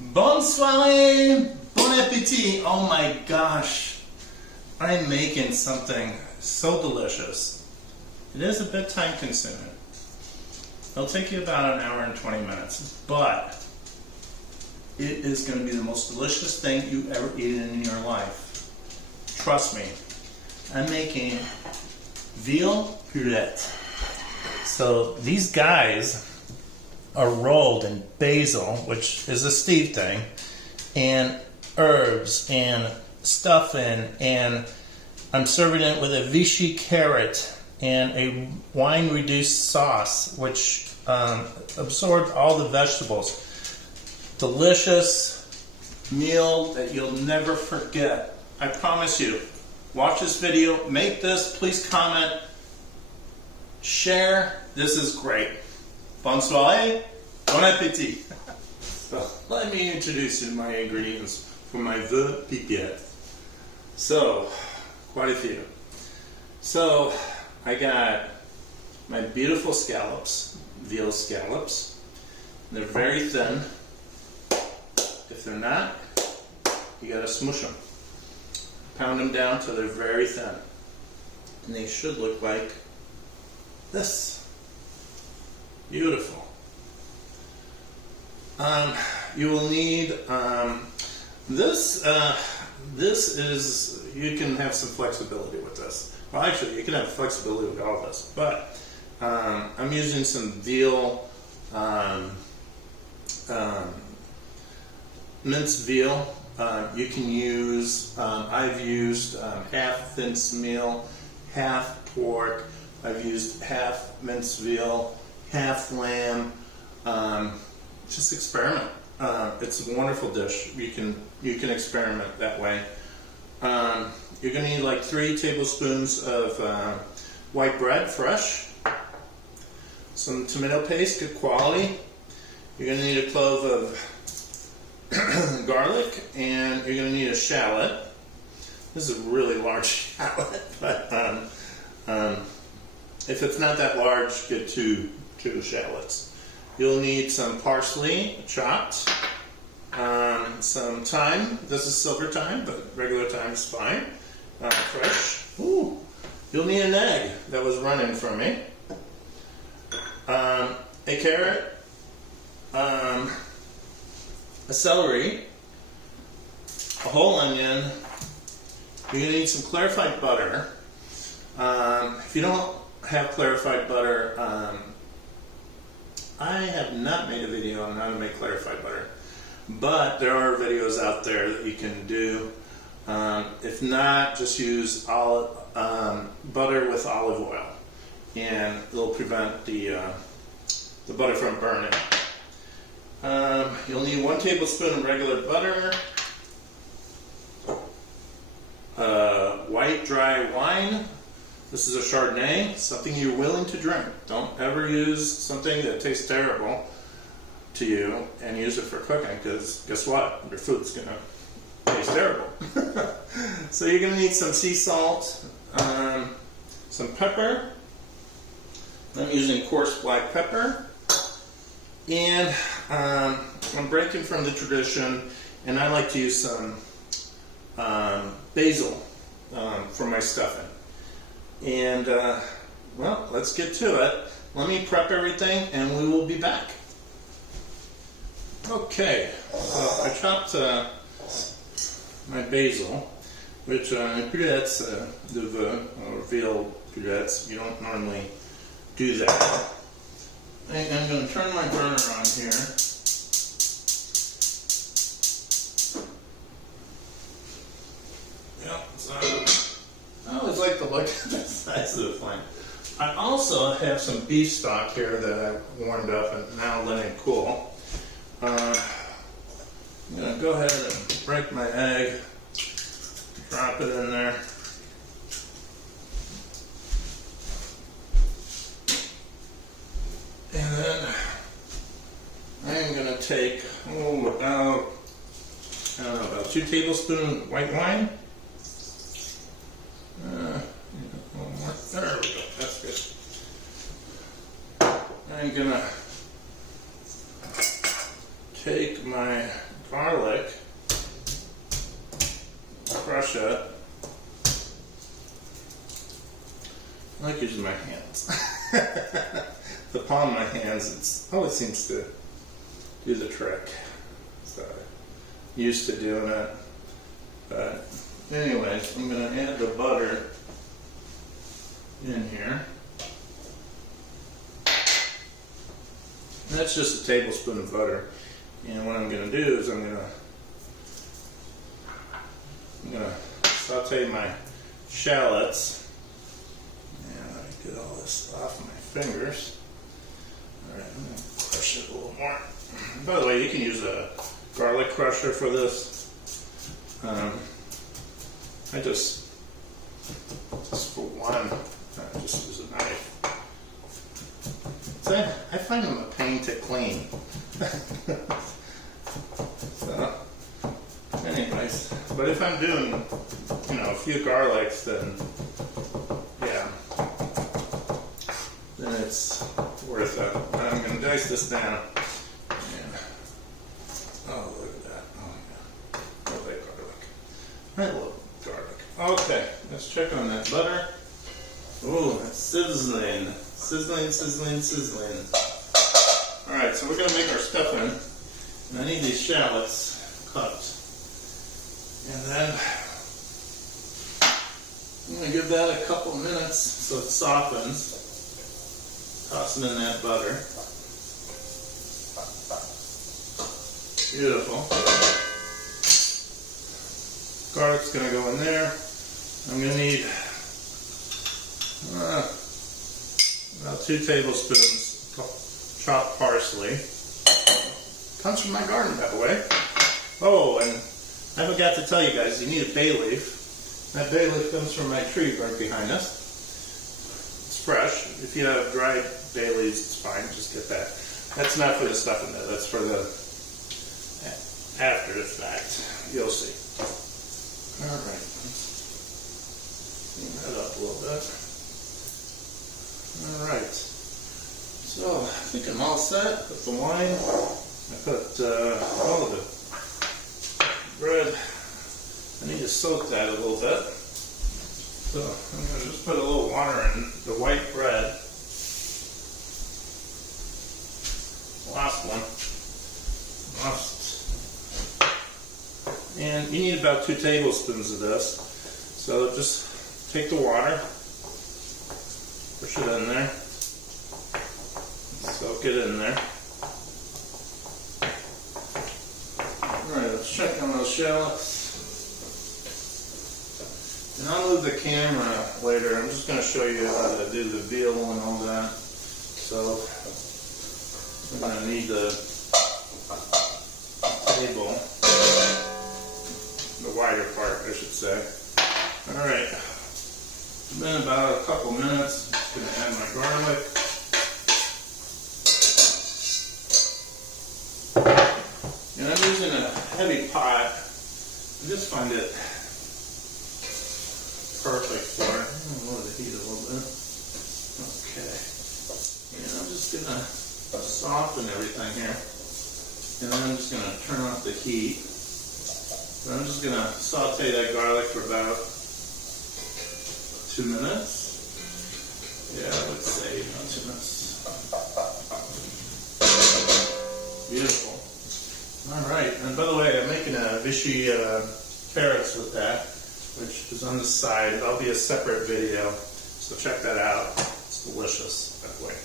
Bonne soirée, bon appétit. Oh my gosh, I'm making something so delicious. It is a bit time consuming. It'll take you about an hour and 20 minutes, but it is going to be the most delicious thing you've ever eaten in your life. Trust me. I'm making veal paupiettes. So these guys are rolled in basil, which is a Steve thing, and herbs and stuffing, and I'm serving it with a Vichy carrot and a wine-reduced sauce, which absorbed all the vegetables. Delicious meal that you'll never forget. I promise you. Watch this video, make this, please comment, share. This is great. Bonne soirée, bon appétit. So let me introduce you to my ingredients for my Veal Paupiettes. So, quite a few. So, I got my beautiful scallops, veal scallops. They're very thin. If they're not, you gotta smush them. Pound them down till they're very thin. And they should look like this. Beautiful. You will need this. This is, you can have some flexibility with this. Well, actually, you can have flexibility with all this, but I'm using some veal, minced veal. You can use, I've used half minced veal, half pork. I've used half minced veal, half lamb. Just experiment. It's a wonderful dish. You can experiment that way. You're going to need like 3 tablespoons of white bread, fresh. Some tomato paste, good quality. You're going to need a clove of garlic, and you're going to need a shallot. This is a really large shallot, but if it's not that large, get two shallots. You'll need some parsley chopped, some thyme. This is silver thyme, but regular thyme is fine. Fresh. Ooh. You'll need an egg that was running from me. A carrot. A celery, a whole onion. You're going to need some clarified butter. If you don't have clarified butter, I have not made a video on how to make clarified butter, but there are videos out there that you can do. If not, just use butter with olive oil, and it'll prevent the butter from burning. You'll need 1 tablespoon of regular butter, white dry wine. This is a Chardonnay, something you're willing to drink. Don't ever use something that tastes terrible to you and use it for cooking, because guess what? Your food's going to taste terrible. So you're going to need some sea salt, some pepper. I'm using coarse black pepper. And I'm breaking from the tradition, and I like to use some basil for my stuffing. And, well, let's get to it. Let me prep everything, and we will be back. Okay, so I chopped my basil, which paupiettes de veau, or veal paupiettes. You don't normally do that. I'm going to turn my burner on here. Yep, so I always like to look at the size of the flame. I also have some beef stock here that I warmed up and now letting it cool. I'm going to go ahead and break my egg, drop it in there. And then I'm going to take about 2 tablespoons white wine. There we go. That's good. I'm going to take my garlic, crush it. I like using my hands. The palm of my hands, it always seems to do the trick. So I'm used to doing it. But anyways, I'm going to add the butter in here. And that's just a tablespoon of butter. And what I'm going to do is I'm going to saute my shallots. And let me get all this off my fingers. Alright, I'm going to crush it a little more. By the way, you can use a garlic crusher for this. I just for one, I just use a knife. So I find them a pain to clean. So, anyways, but if I'm doing, a few garlics, then yeah, then it's worth it. I'm going to dice this down. And, oh, look at that. Oh my God. I love that garlic. I love garlic. Okay, let's check on that butter. Ooh, it's sizzling. Sizzling, sizzling, sizzling. Alright, so we're going to make our stuffing. And I need these shallots cooked. And then I'm going to give that a couple minutes so it softens. Toss it in that butter. Beautiful. Garlic's going to go in there. I'm going to need about 2 tablespoons chopped parsley. Comes from my garden, by the way. Oh, and I forgot to tell you guys, you need a bay leaf. That bay leaf comes from my tree right behind us. It's fresh. If you have dried bay leaves, it's fine. Just get that. That's not for the stuffing though. That's for the after the fact. You'll see. All right. Clean that up a little bit. All right. So I think I'm all set. Put the wine. I put all of the bread. I need to soak that a little bit. So I'm going to just put a little water in the white bread. Last one. And you need about 2 tablespoons of this. So just take the water, push it in there, soak it in there. Alright, let's check on those shallots. And I'll move the camera later. I'm just going to show you how to do the veal and all that. So we're going to need the table, the wider part, I should say. Alright, it's been about a couple minutes. I'm going to add my garlic. And I'm using a heavy pot. I just find it perfect for it. I'm going to lower the heat a little bit. Okay. And I'm just going to soften everything here. And then I'm just going to turn off the heat. So I'm just going to saute that garlic for about 2 minutes. Yeah, I would say about 2 minutes. Beautiful. Alright, and by the way, I'm making a Vichy carrots with that, which is on the side. That'll be a separate video, so check that out. It's delicious, by the way.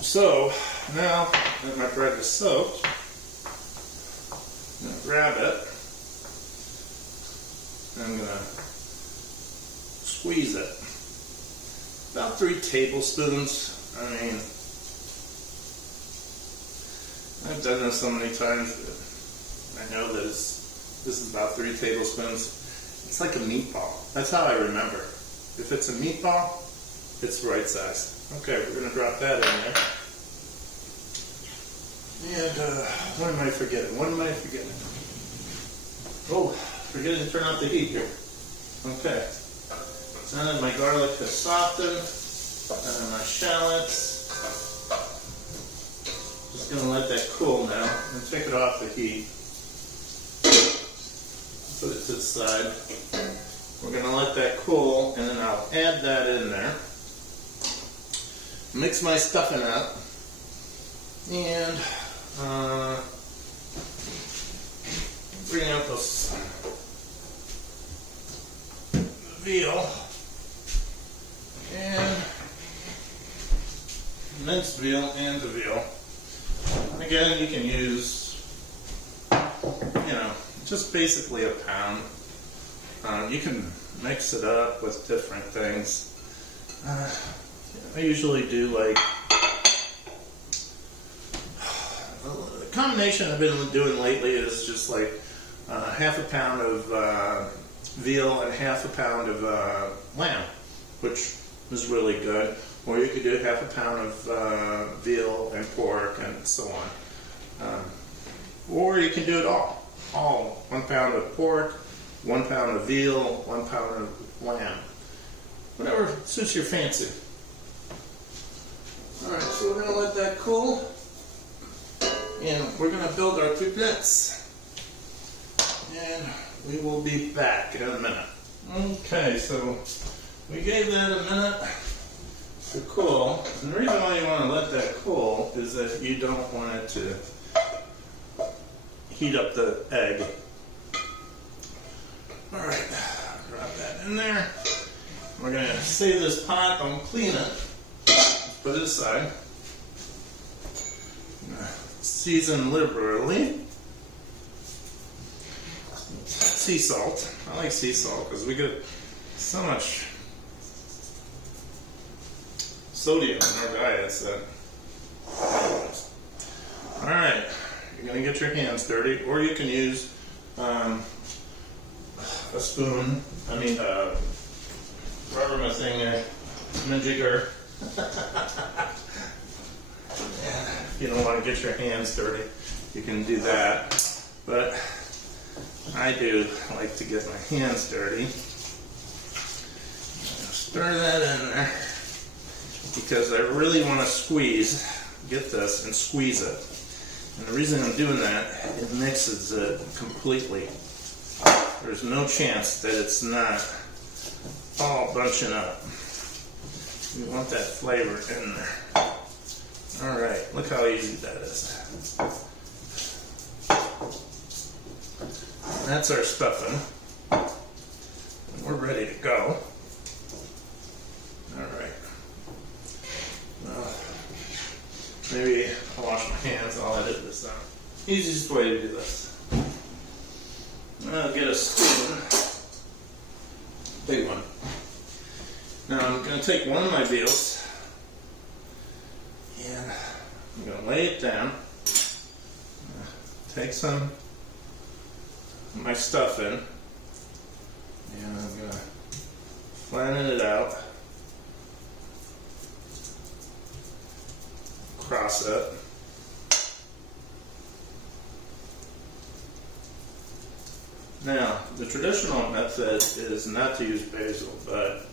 So, now that my bread is soaked, I'm going to grab it, and I'm going to squeeze it. About 3 tablespoons. I mean, I've done this so many times that I know that this is about 3 tablespoons. It's like a meatball. That's how I remember. If it's a meatball, it's the right size. Okay, we're going to drop that in there. And what am I forgetting? Oh, forgetting to turn off the heat here. Okay. So now that my garlic has softened, and my shallots, just just going to let that cool now and take it off the heat. Put it to the side. We're going to let that cool, and then I'll add that in there. Mix my stuffing up, and bring out this veal and minced veal and the veal. Again, you can use, just basically a pound. You can mix it up with different things. I usually do like the combination I've been doing lately is just like half a pound of veal and half a pound of lamb, which is really good. Or you could do half a pound of veal and pork and so on. Or you can do it all. 1 pound of pork, 1 pound of veal, 1 pound of lamb. Whatever suits your fancy. Alright, so we're going to let that cool. And we're going to build our paupiettes. And we will be back in a minute. Okay, so we gave that a minute to cool. And the reason why you want to let that cool is that you don't want it to heat up the egg. Alright, drop that in there. We're going to save this pot, don't clean it. Put it aside. Season liberally. Sea salt. I like sea salt because we get so much sodium in our diets that. Alright, you're going to get your hands dirty, or you can use a spoon. Whatever my thing there, jigger. If you don't want to get your hands dirty, you can do that. But I do like to get my hands dirty. Stir that in there because I really want to get this and squeeze it. And the reason I'm doing that, it mixes it completely. There's no chance that it's not all bunching up. You want that flavor in there. Alright, look how easy that is. That's our stuffing. And we're ready to go. Alright. Maybe I'll wash my hands, I'll edit this out. Easiest way to do this. I'll get a spoon. Big one. Now I'm going to take one of my veals and I'm going to lay it down. Take some of my stuff in and I'm going to flatten it out. Cross it. Now, the traditional method is not to use basil, but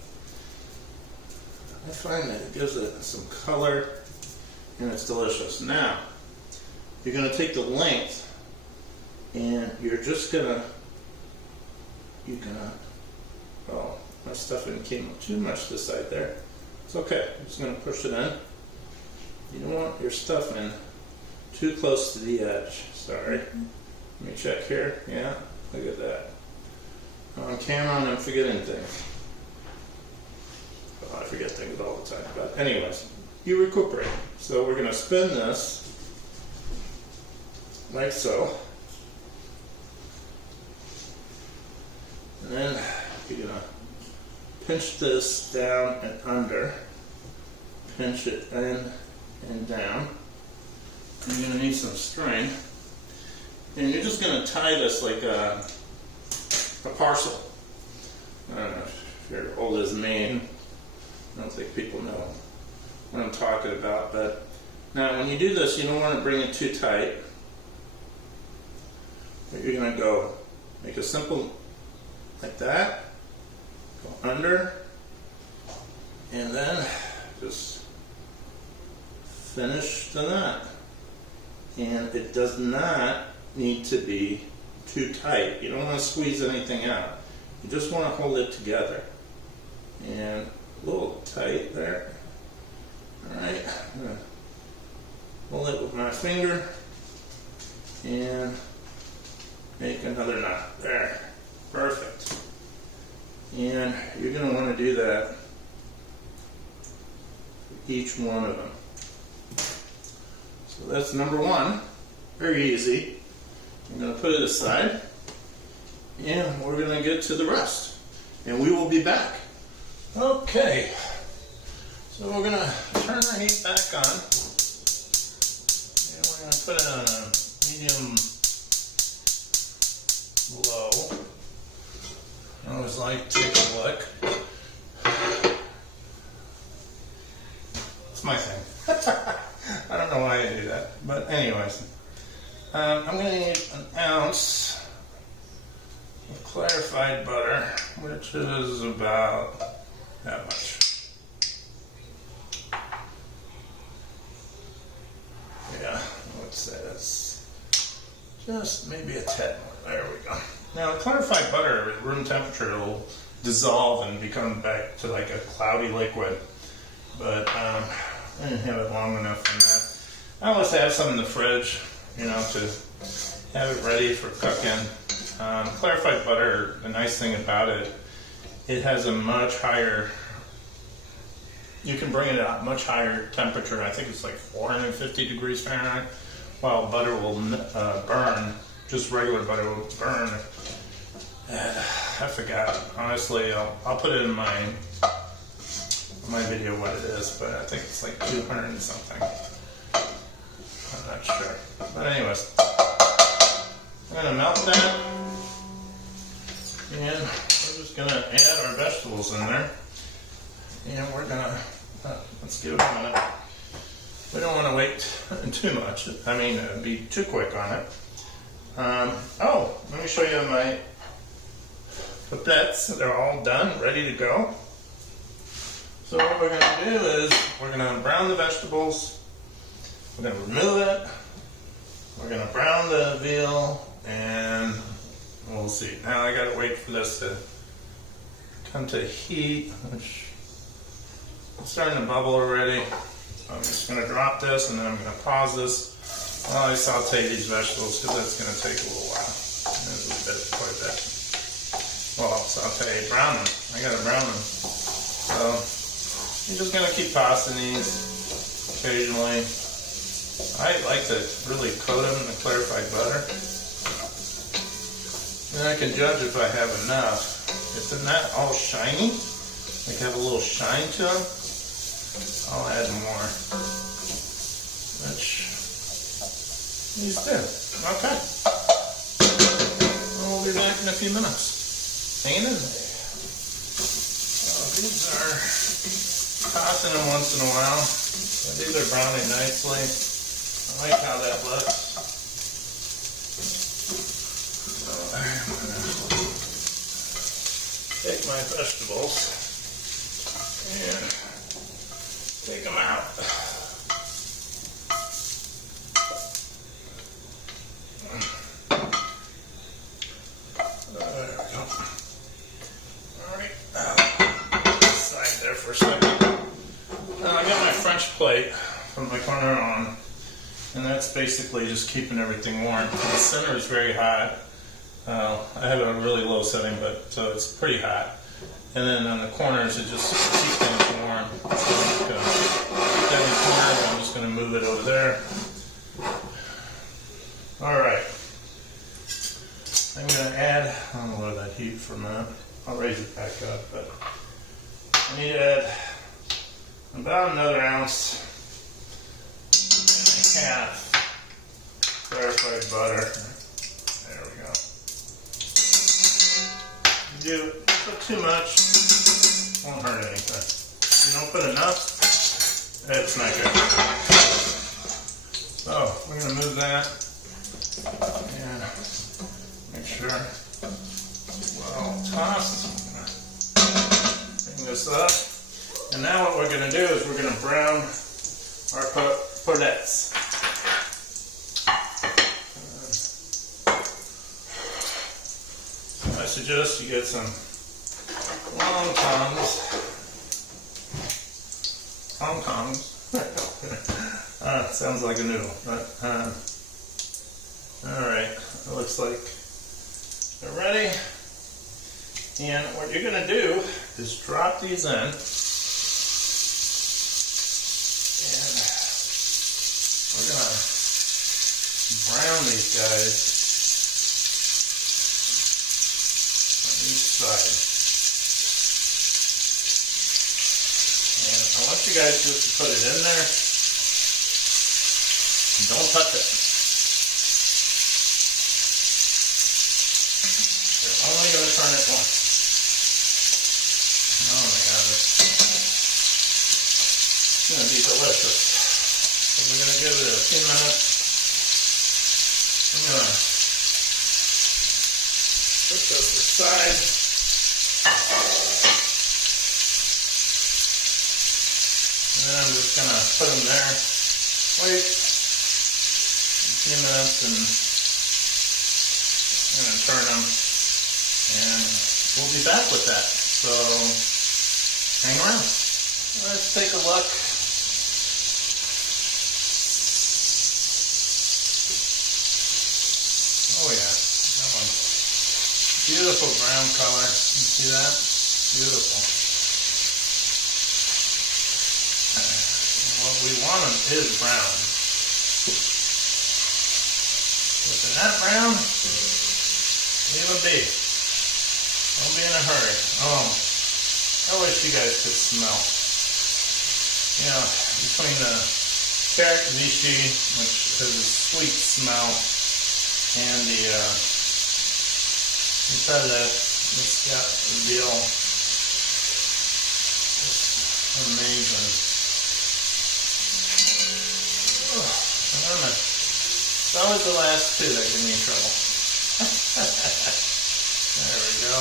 I find that it gives it some color and it's delicious. Now, you're going to take the length and you're gonna, oh, my stuffing came too much this side there. It's okay, I'm just going to push it in. You don't want your stuffing too close to the edge. Sorry. Let me check here. Yeah, look at that. On camera, I'm forgetting things. Well, I forget things all the time. But anyways, you recuperate. So we're going to spin this like so. And then you're going to pinch this down and under. Pinch it in and down. And you're going to need some string. And you're just going to tie this like a parcel. I don't know if you're old as me. I don't think people know what I'm talking about. But now when you do this, you don't want to bring it too tight. But you're going to go make a simple like that. Go under. And then just finish the knot. And it does not need to be too tight. You don't want to squeeze anything out. You just want to hold it together. And a little tight there. Alright, I'm going to hold it with my finger and make another knot. There. Perfect. And you're going to want to do that for each one of them. So that's number one. Very easy. I'm going to put it aside and we're going to get to the rest. And we will be back. Okay. So we're going to turn the heat back on. And we're going to put it on a medium low. I always like to take a look. It's my thing. I don't know why I do that. But anyways, I'm going to need an ounce of clarified butter, which is about that much. Yeah, let's say that's just maybe a tad more. There we go. Now, clarified butter at room temperature will dissolve and become back to like a cloudy liquid, but I didn't have it long enough for that. I always have some in the fridge, you know, to have it ready for cooking. Clarified butter, the nice thing about it, it has a much higher, you can bring it at a much higher temperature. I think it's like 450 degrees Fahrenheit, while butter will burn. Just regular butter will burn. I forgot. Honestly, I'll put it in my video what it is, but I think it's like 200 and something. I'm not sure. But anyways, I'm going to melt that. And we're just going to add our vegetables in there. And we're going to, let's give it a minute. We don't want to wait too much. I mean, be too quick on it. Oh, let me show you my paupiettes. They're all done, ready to go. So what we're going to do is we're going to brown the vegetables. We're going to remove it. We're going to brown the veal, and we'll see. Now I got to wait for this to come to heat, which it's starting to bubble already. So I'm just going to drop this, and then I'm going to pause this while I saute these vegetables, because that's going to take a little while. Quite a bit. Well, saute, brown them. I got to brown them. So you're just going to keep tossing these occasionally. I like to really coat them in the clarified butter. Then I can judge if I have enough. If they're not all shiny, like have a little shine to them, I'll add more. Which these do. Okay. We'll be back in a few minutes. Hang in there. So these are tossing them once in a while. So these are browning nicely. I like how that looks. So I'm going to take my vegetables and take them out. There we go. Alright, side there for a second. I got my French plate from my corner on, and that's basically just keeping everything warm. The center is very hot. I have a really low setting, but so it's pretty hot. And then on the corners, it just keeps things warm. So I'm just going to move it over there. All right. I'm going to add, I'll lower that heat for a minute. I'll raise it back up, but I need to add about another ounce and a half clarified butter. There we go. If you put too much, it won't hurt anything. If you don't put enough, it's not good. So we're going to move that and make sure it's well tossed. Bring this up. And now what we're going to do is we're going to brown our paupiettes. suggest you get some long tongs. Hong Kongs. Sounds like a noodle, but alright, it looks like they're ready. And what you're going to do is drop these in, and we're going to brown these guys on each side. And I want you guys just to put it in there. Don't touch it. You're only going to turn it once. Oh my God, it's going to be delicious. So we're going to give it a few minutes. I'm going to put this aside. And then I'm just going to put them there. Wait a few minutes and I'm going to turn them. And we'll be back with that. So hang around. Let's take a look. Oh yeah, that one's beautiful brown color. You see that? Beautiful. And what we want them is brown. If they're not brown, leave them be. Don't be in a hurry. Oh, I wish you guys could smell. You know, between the carrot vichy, which has a sweet smell, and the veal, just amazing. It's always the last two that give me trouble. There we go.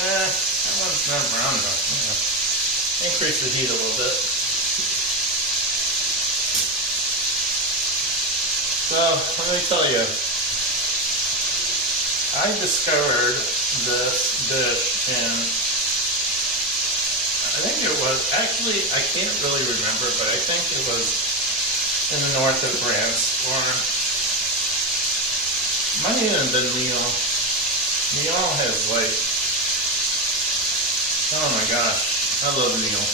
That one's not brown enough. Increase the heat a little bit. So, let me tell you, I discovered this dish in, I think it was, actually, I can't really remember, but I think it was in the north of France, or might even have been Lyon. Lyon has like, oh my gosh, I love Lyon.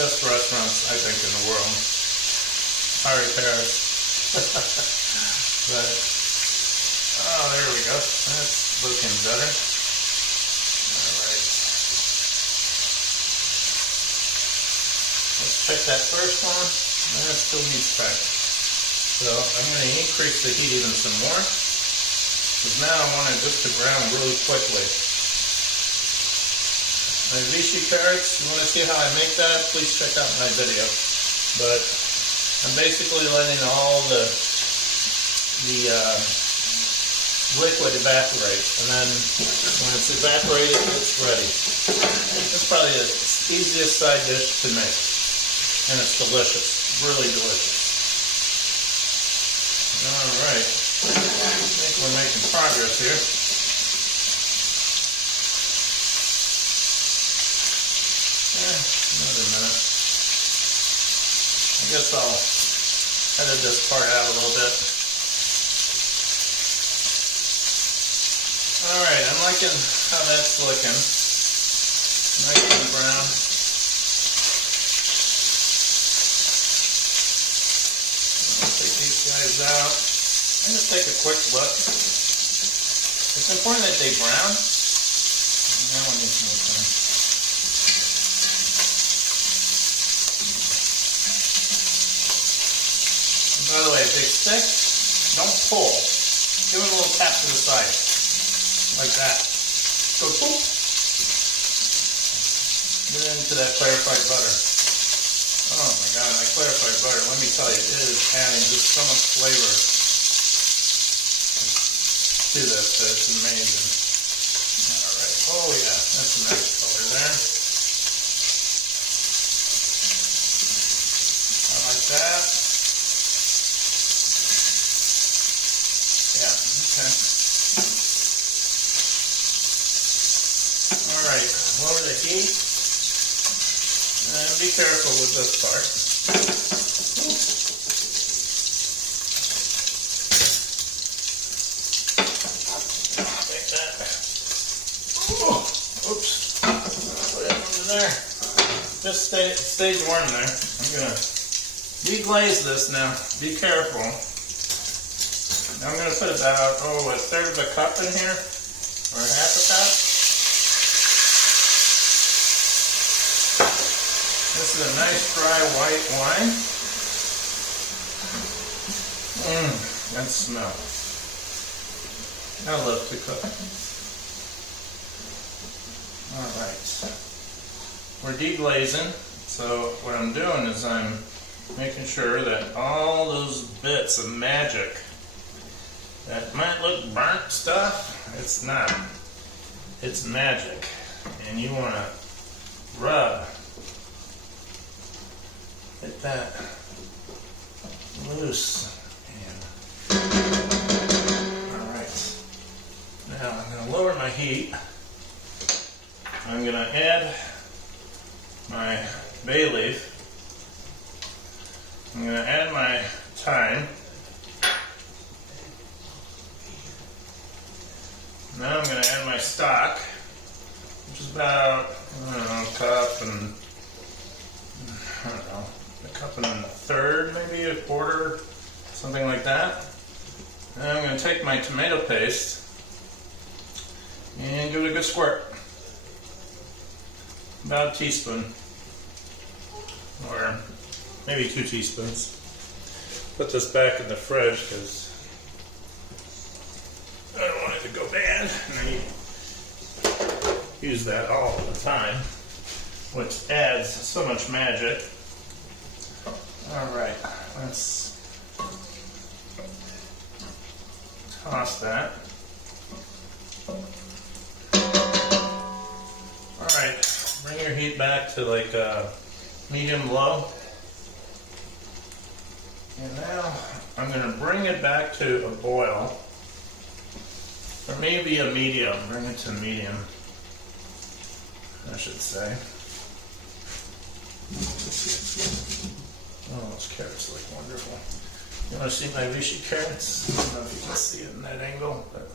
Best restaurants, I think, in the world. Sorry, Paris. But, oh, there we go. That's looking better. Alright. Let's check that first one. That still needs check. So I'm going to increase the heat even some more, because now I want it just to brown really quickly. My vichy carrots, you want to see how I make that, please check out my video. But I'm basically letting all the liquid evaporate, and then when it's evaporated, it's ready. It's probably the easiest side dish to make, and it's delicious, really delicious. Alright, I think we're making progress here. Another minute. I guess I'll edit this part out a little bit. Alright, I'm liking how that's looking. Nice and brown. Take these guys out. I'm going to take a quick look. It's important that they brown. Now I need some more. By the way, if they stick, don't pull. Give it a little tap to the side. Like that. Go poof. Get into that clarified butter. Oh my God, that clarified butter, let me tell you, it is adding just so much flavor to this that it's amazing. Alright, oh yeah, that's a nice color there. I like that. Yeah, Okay. All right, lower the heat. And be careful with this part. Take that. Oh, oops. Put it under there. Just stays warm there. I'm gonna deglaze this now. Be careful. Now I'm gonna put about, a third of a cup in here, or half a cup. This is a nice dry white wine. That smell. I love to cook. Alright. We're deglazing, so what I'm doing is I'm making sure that all those bits of magic that might look burnt stuff, it's not. It's magic. And you want to rub. Get that loose. Alright. Now I'm going to lower my heat. I'm going to add my bay leaf. I'm going to add my thyme. Now I'm going to add my stock, which is about, a cup and, a cup and a third, maybe a quarter, something like that. Then I'm going to take my tomato paste and give it a good squirt. About a teaspoon, or maybe 2 teaspoons. Put this back in the fridge because I don't want it to go bad. And I use that all the time, which adds so much magic. Alright, let's toss that. Alright, bring your heat back to like medium low. And now I'm going to bring it back to a boil. Or maybe a medium. Bring it to medium, I should say. Oh, those carrots look wonderful. You want to see my Vichy carrots? I don't know if you can see it in that angle, but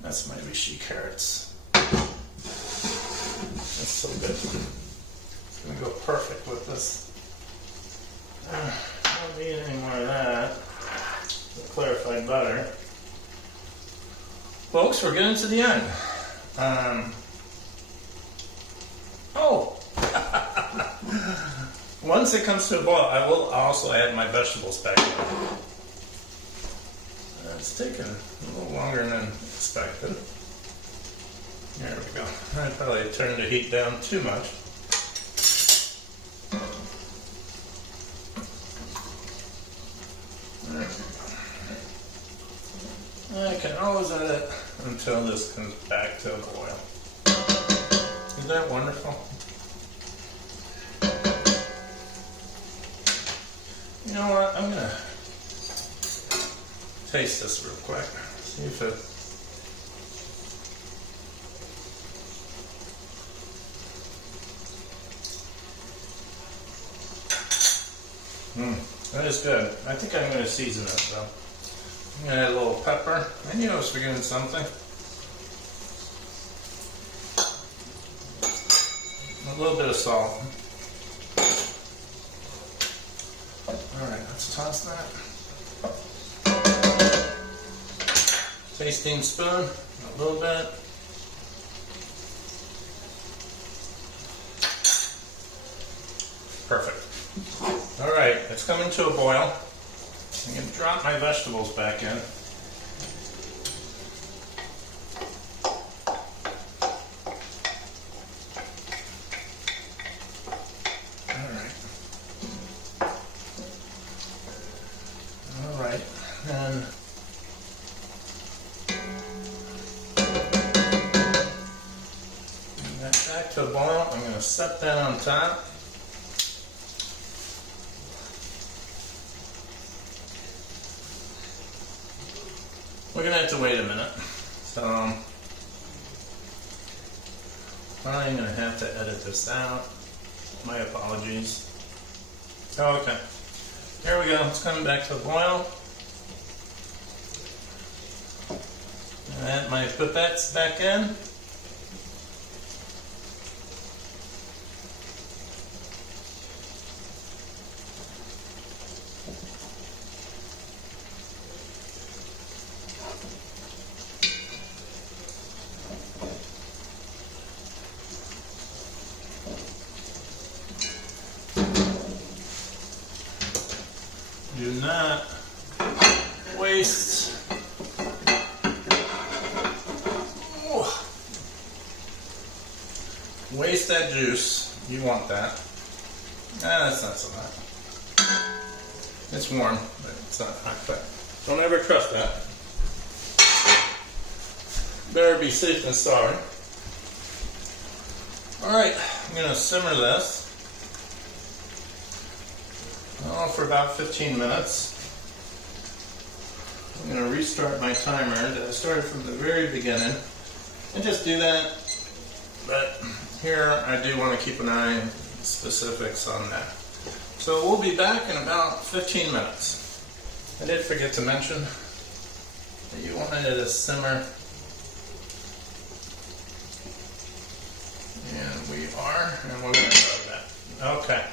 that's my Vichy carrots. That's so good. It's going to go perfect with this. Don't need any more of that. The clarified butter. Folks, we're getting to the end. Once it comes to a boil, I will also add my vegetables back in. It's taken a little longer than expected. There we go. I probably turned the heat down too much. I can always add it until this comes back to a boil. Isn't that wonderful? You know what? I'm going to taste this real quick. See if it... That is good. I think I'm going to season it though. I'm going to add a little pepper. I knew I was forgetting something. A little bit of salt. Alright, let's toss that. Tasting spoon, a little bit. Perfect. Alright, it's coming to a boil. I'm going to drop my vegetables back in. Alright, and bring that back to a boil. I'm going to set that on top. we're gonna have to wait a minute. So I'm gonna have to edit this out. My apologies. Oh, okay. There we go. It's coming back to a boil. Add my paupiettes back in. Do not waste that juice. You want that. That's not so hot. It's warm, but it's not hot. But don't ever trust that. Better be safe than sorry. Alright, I'm going to simmer this for about 15 minutes. I'm going to restart my timer that I started from the very beginning and just do that. But here I do want to keep an eye on specifics on that. So we'll be back in about 15 minutes. I did forget to mention that you wanted it to simmer. And we are, and we're going to start that. Okay.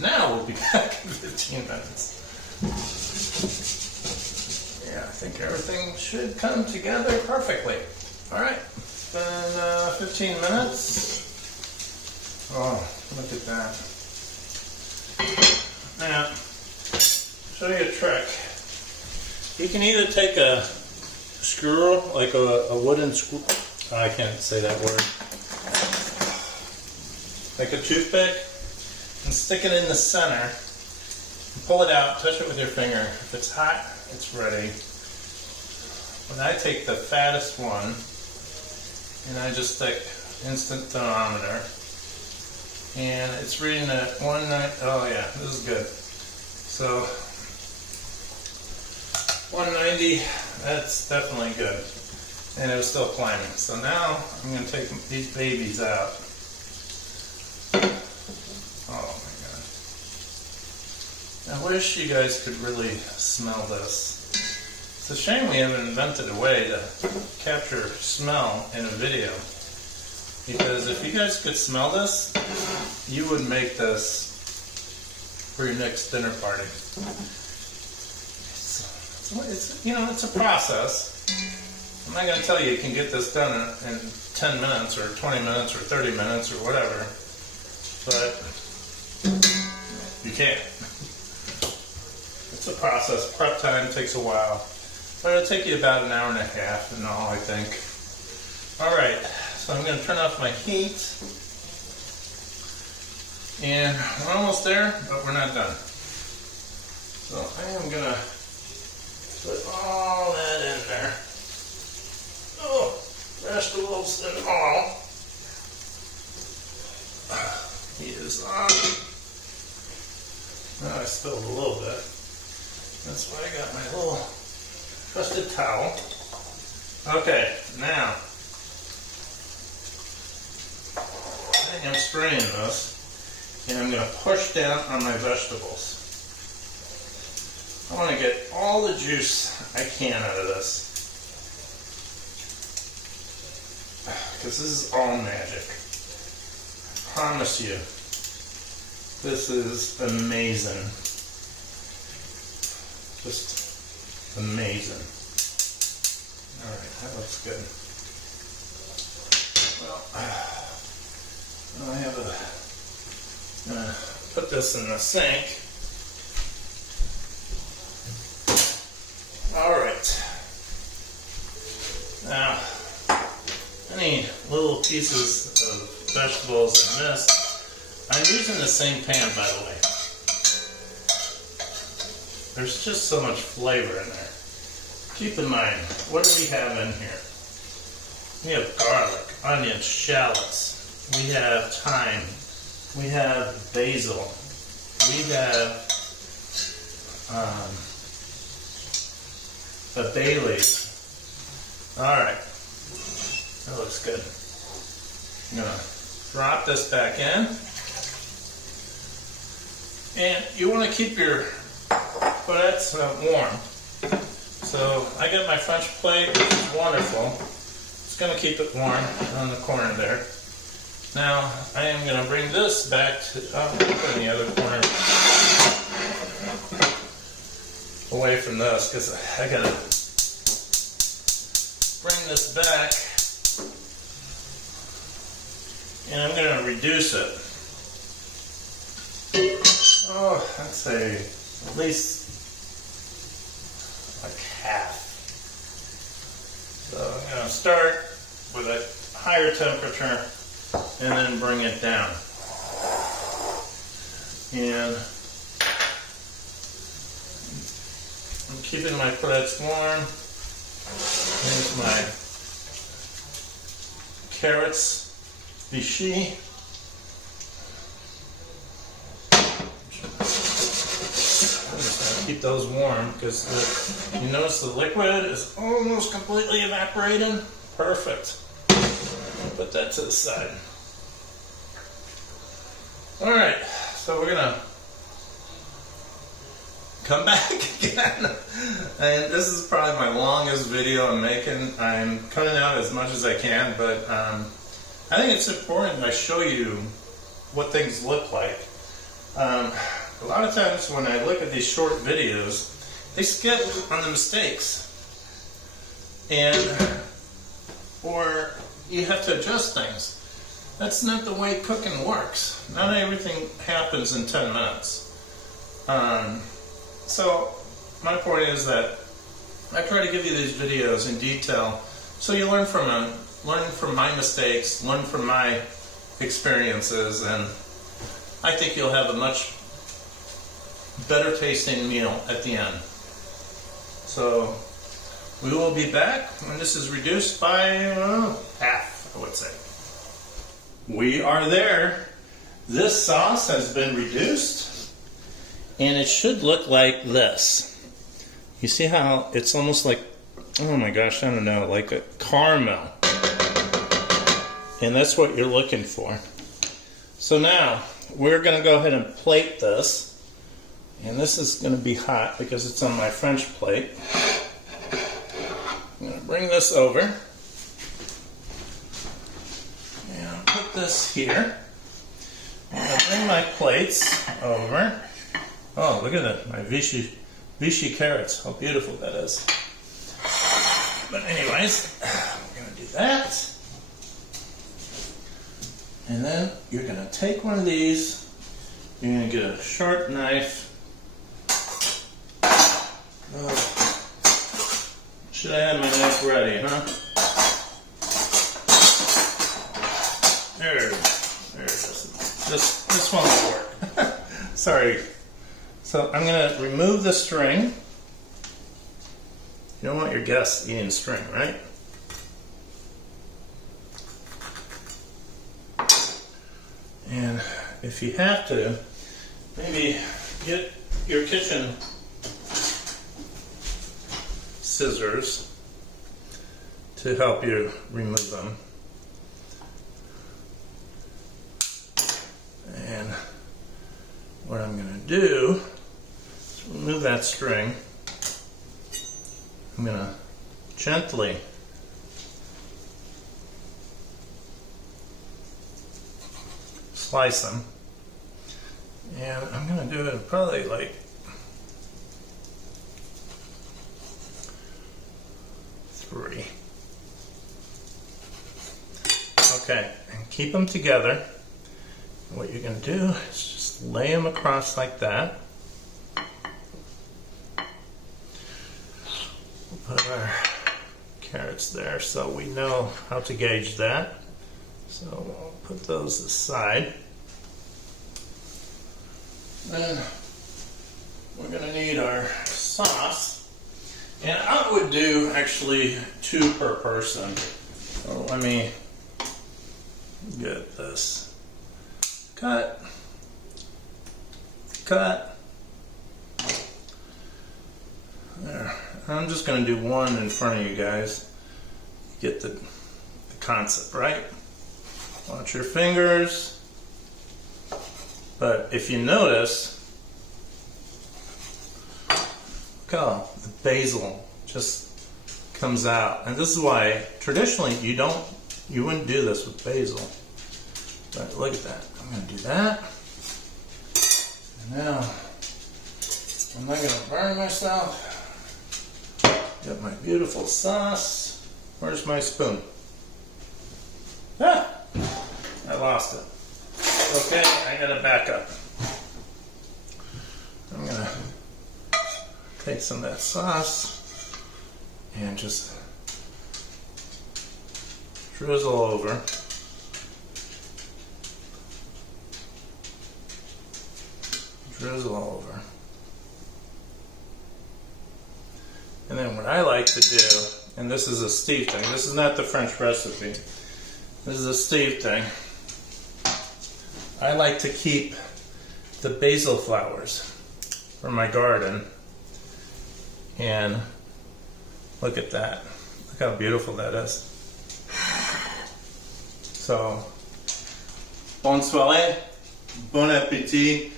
Now we'll be back in 15 minutes. Yeah, I think everything should come together perfectly. Alright, it's been 15 minutes. Oh, look at that. Now, show you a trick. You can either take a screw, like a wooden screw. I can't say that word. Like a toothpick, and stick it in the center, and pull it out, touch it with your finger. If it's hot, it's ready. But I take the fattest one, and I just stick instant thermometer, and it's reading at 190. Oh yeah, this is good. So 190, that's definitely good. And it was still climbing. So now I'm going to take these babies out. Oh my god. I wish you guys could really smell this. It's a shame we haven't invented a way to capture smell in a video. Because if you guys could smell this, you would make this for your next dinner party. It's you know, it's a process. I'm not going to tell you can get this done in 10 minutes or 20 minutes or 30 minutes or whatever. But you can. It's a process. Prep time takes a while. But it'll take you about an hour and a half in all, I think. Alright, so I'm going to turn off my heat. And we're almost there, but we're not done. So I am going to put all that in there. Oh, vegetables and all. Heat is on. Oh, I spilled a little bit. That's why I got my little trusted towel. Okay, now I think I'm spraying this, and I'm going to push down on my vegetables. I want to get all the juice I can out of this, because this is all magic. I promise you, this is amazing. Just amazing. Alright, that looks good. Well, I have put this in the sink. Alright. Now, any little pieces of vegetables in this, I'm using the same pan, by the way. There's just so much flavor in there. Keep in mind, what do we have in here? We have garlic, onions, shallots. We have thyme. We have basil. We have a bay leaf. Alright, that looks good. I'm gonna drop this back in. And you want to keep your paupiettes warm. So I got my French plate, which is wonderful. It's going to keep it warm on the corner there. Now I am going to bring this back to put it in the other corner, away from this, because I got to bring this back, and I'm going to reduce it. Oh, I'd say at least like half. So I'm going to start with a higher temperature and then bring it down. And I'm keeping my paupiettes warm. Here's my carrots, vichy. Keep those warm because you notice the liquid is almost completely evaporated. Perfect. Put that to the side. Alright, so we're gonna come back again. And this is probably my longest video I'm making. I'm cutting out as much as I can, but I think it's important I show you what things look like. A lot of times when I look at these short videos, they skip on the mistakes. Or you have to adjust things. That's not the way cooking works. Not everything happens in 10 minutes. So my point is that I try to give you these videos in detail so you learn from my mistakes, learn from my experiences, and I think you'll have a much better tasting meal at the end. So we will be back when this is reduced by half, I would say. We are there. This sauce has been reduced, and it should look like this. You see how it's almost like, oh my gosh, I don't know, like a caramel. And that's what you're looking for. So now we're going to go ahead and plate this. And this is going to be hot because it's on my French plate. I'm going to bring this over. And I'll put this here. I'm going to bring my plates over. Oh, look at that. My Vichy carrots. How beautiful that is. But anyways, we're going to do that. And then you're going to take one of these. You're going to get a sharp knife. Oh. Should I have my knife ready, huh? There it is. There it is. This one will work. Sorry. So I'm going to remove the string. You don't want your guests eating string, right? And if you have to, maybe get your kitchen scissors to help you remove them. And what I'm going to do is remove that string. I'm going to gently slice them, and I'm going to do it probably like 3. Okay, and keep them together. And what you're going to do is just lay them across like that. We'll put our carrots there so we know how to gauge that. So we'll put those aside. Then we're going to need our sauce. And I would do actually 2 per person. So let me get this. Cut. Cut. There. I'm just going to do one in front of you guys. Get the concept, right? Watch your fingers. But if you notice, look how the basil just comes out. And this is why traditionally you wouldn't do this with basil. But look at that. I'm going to do that. And now, I'm not going to burn myself. Got my beautiful sauce. Where's my spoon? Ah! I lost it. Okay, I gotta back up. I'm gonna take some of that sauce and just drizzle over. Drizzle over. And then what I like to do, and this is a Steve thing, this is not the French recipe, this is a Steve thing. I like to keep the basil flowers from my garden, and look at that. Look how beautiful that is. So, bonne soirée, bon appétit.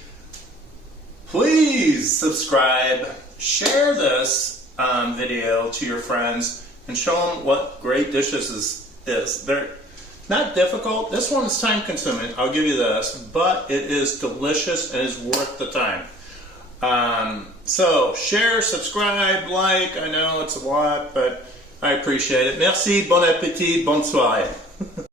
Please subscribe, share this video to your friends, and show them what great dishes is. They're not difficult. This one is time consuming, I'll give you this, but it is delicious and is worth the time. So share, subscribe, like. I know it's a lot, but I appreciate it. Merci, bon appétit, bonne soirée.